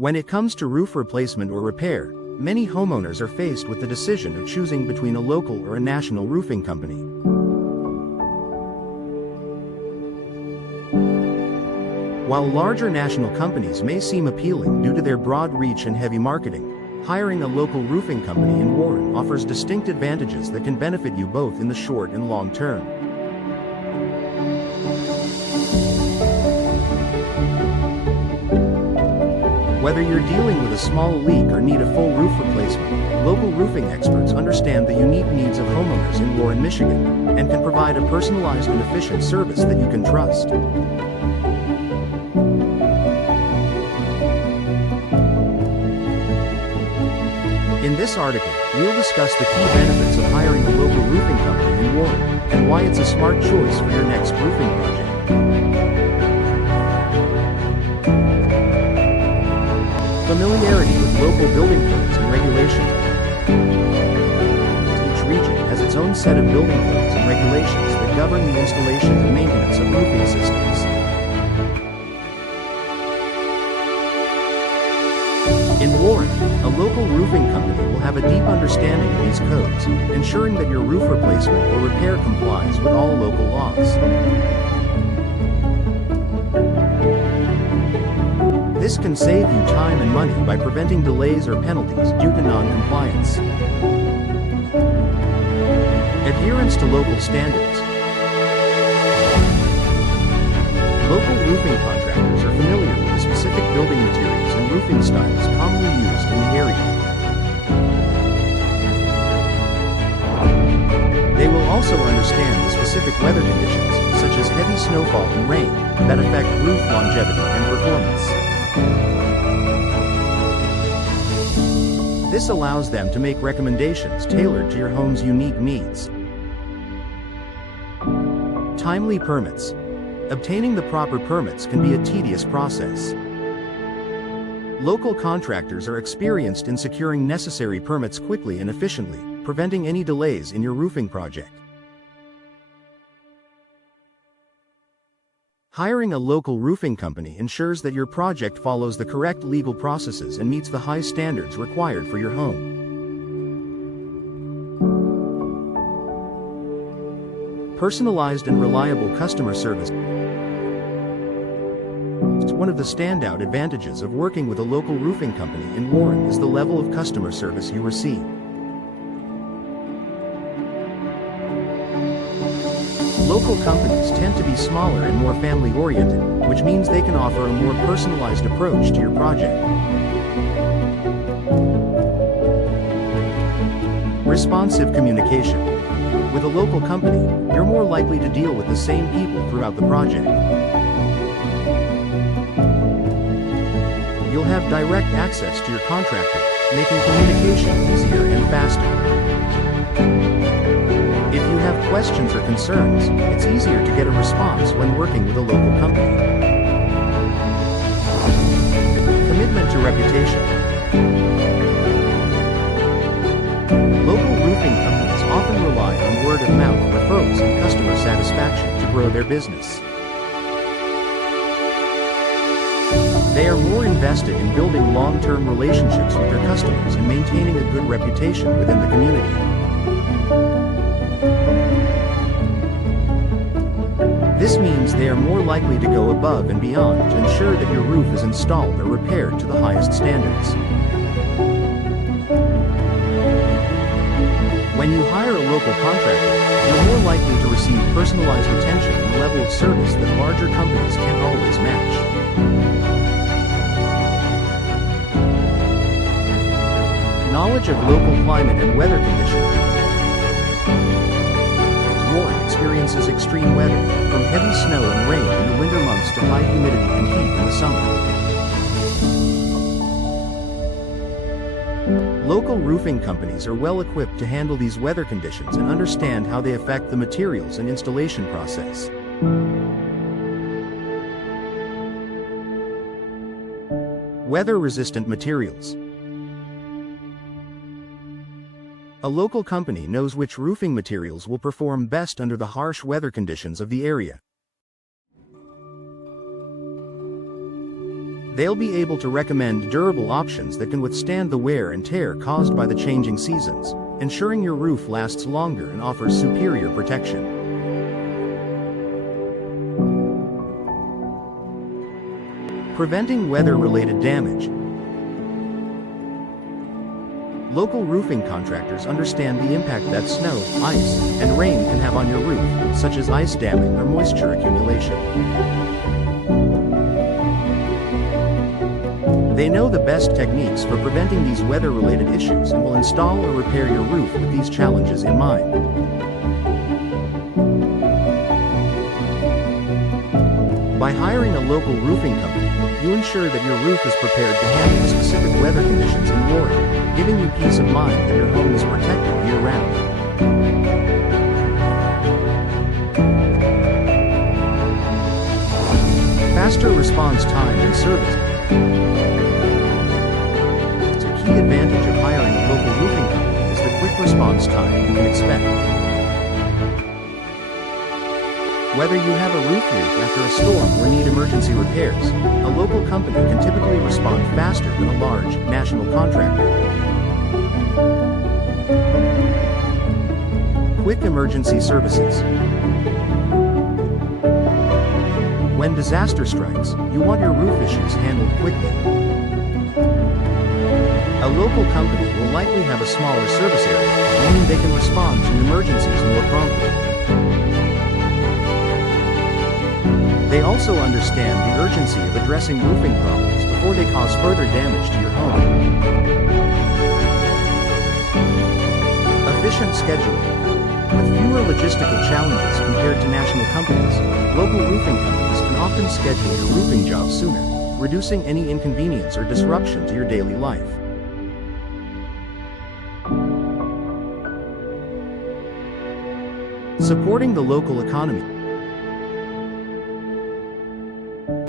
When it comes to roof replacement or repair, many homeowners are faced with the decision of choosing between a local or a national roofing company. While larger national companies may seem appealing due to their broad reach and heavy marketing, hiring a local roofing company in Warren offers distinct advantages that can benefit you both in the short and long term. Whether you're dealing with a small leak or need a full roof replacement, local roofing experts understand the unique needs of homeowners in Warren, Michigan, and can provide a personalized and efficient service that you can trust. In this article, we'll discuss the key benefits of hiring a local roofing company in Warren, and why it's a smart choice for your next roofing project. Familiarity with local building codes and regulations. Each region has its own set of building codes and regulations that govern the installation and maintenance of roofing systems. In Warren, a local roofing company will have a deep understanding of these codes, ensuring that your roof replacement or repair complies with all local laws. This can save you time and money by preventing delays or penalties due to non-compliance. Adherence to local standards. Local roofing contractors are familiar with the specific building materials and roofing styles commonly used in the area. They will also understand the specific weather conditions, such as heavy snowfall and rain, that affect roof longevity and performance. This allows them to make recommendations tailored to your home's unique needs. Timely permits. Obtaining the proper permits can be a tedious process. Local contractors are experienced in securing necessary permits quickly and efficiently, preventing any delays in your roofing project. Hiring a local roofing company ensures that your project follows the correct legal processes and meets the high standards required for your home. Personalized and reliable customer service. One of the standout advantages of working with a local roofing company in Warren is the level of customer service you receive. Local companies tend to be smaller and more family-oriented, which means they can offer a more personalized approach to your project. Responsive communication. With a local company, you're more likely to deal with the same people throughout the project. You'll have direct access to your contractor, making communication easier and faster. If you have questions or concerns, it's easier to get a response when working with a local company. Commitment to reputation. Local roofing companies often rely on word-of-mouth referrals and customer satisfaction to grow their business. They are more invested in building long-term relationships with their customers and maintaining a good reputation within the community. This means they are more likely to go above and beyond to ensure that your roof is installed or repaired to the highest standards. When you hire a local contractor, you're more likely to receive personalized attention and a level of service that larger companies can't always match. Knowledge of local climate and weather conditions. Warren experiences extreme weather, from heavy snow and rain in the winter months to high humidity and heat in the summer. Local roofing companies are well equipped to handle these weather conditions and understand how they affect the materials and installation process. Weather-resistant materials. A local company knows which roofing materials will perform best under the harsh weather conditions of the area. They'll be able to recommend durable options that can withstand the wear and tear caused by the changing seasons, ensuring your roof lasts longer and offers superior protection. Preventing weather-related damage. Local roofing contractors understand the impact that snow, ice, and rain can have on your roof, such as ice damming or moisture accumulation. They know the best techniques for preventing these weather-related issues and will install or repair your roof with these challenges in mind. By hiring a local roofing company, you ensure that your roof is prepared to handle the specific weather conditions in warranty, giving you peace of mind that your home is protected year-round. Faster response time and service. A key advantage of hiring a local roofing company is the quick response time you can expect. Whether you have a roof leak after a storm or need emergency repairs, a local company can typically respond faster than a large, national contractor. Quick emergency services. When disaster strikes, you want your roof issues handled quickly. A local company will likely have a smaller service area, meaning they can respond to emergencies more promptly. They also understand the urgency of addressing roofing problems before they cause further damage to your home. Efficient scheduling. With fewer logistical challenges compared to national companies, local roofing companies can often schedule your roofing job sooner, reducing any inconvenience or disruption to your daily life. Supporting the local economy.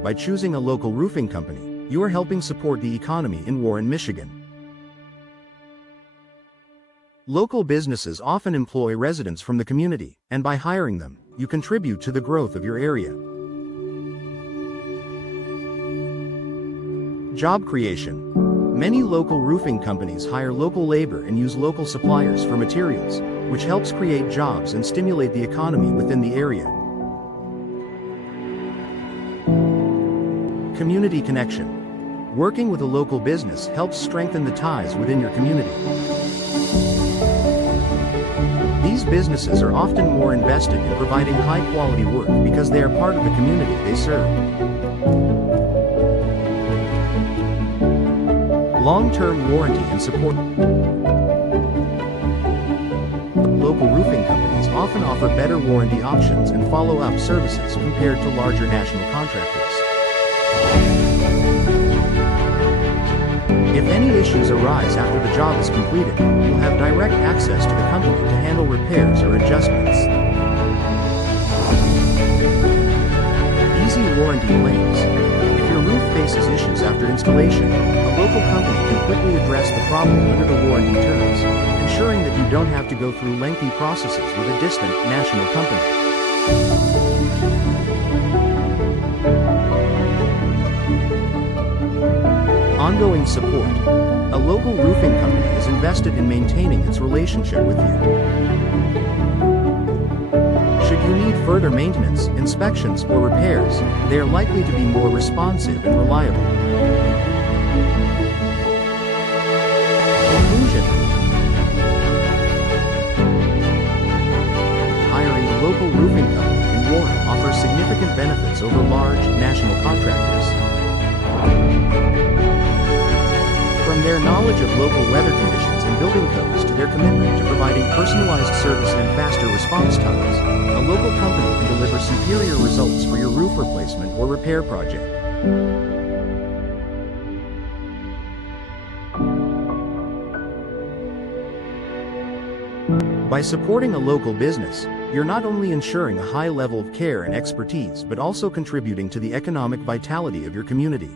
By choosing a local roofing company, you are helping support the economy in Warren, Michigan. Local businesses often employ residents from the community, and by hiring them, you contribute to the growth of your area. Job creation. Many local roofing companies hire local labor and use local suppliers for materials, which helps create jobs and stimulate the economy within the area. Community connection. Working with a local business helps strengthen the ties within your community. These businesses are often more invested in providing high-quality work because they are part of the community they serve. Long-term warranty and support. Local roofing companies often offer better warranty options and follow-up services compared to larger national contractors. If any issues arise after the job is completed, you'll have direct access to the company to handle repairs or adjustments. Easy warranty claims. If your roof faces issues after installation, a local company can quickly address the problem under the warranty terms, ensuring that you don't have to go through lengthy processes with a distant national company. Ongoing support. A local roofing company is invested in maintaining its relationship with you. Should you need further maintenance, inspections, or repairs, they are likely to be more responsive and reliable. Conclusion. Hiring a local roofing company in Warren offers significant benefits over large, national contractors. From their knowledge of local weather conditions and building codes to their commitment to providing personalized service and faster response times, a local company can deliver superior results for your roof replacement or repair project. By supporting a local business, you're not only ensuring a high level of care and expertise but also contributing to the economic vitality of your community.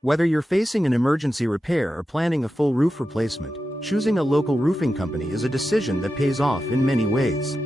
Whether you're facing an emergency repair or planning a full roof replacement, choosing a local roofing company is a decision that pays off in many ways.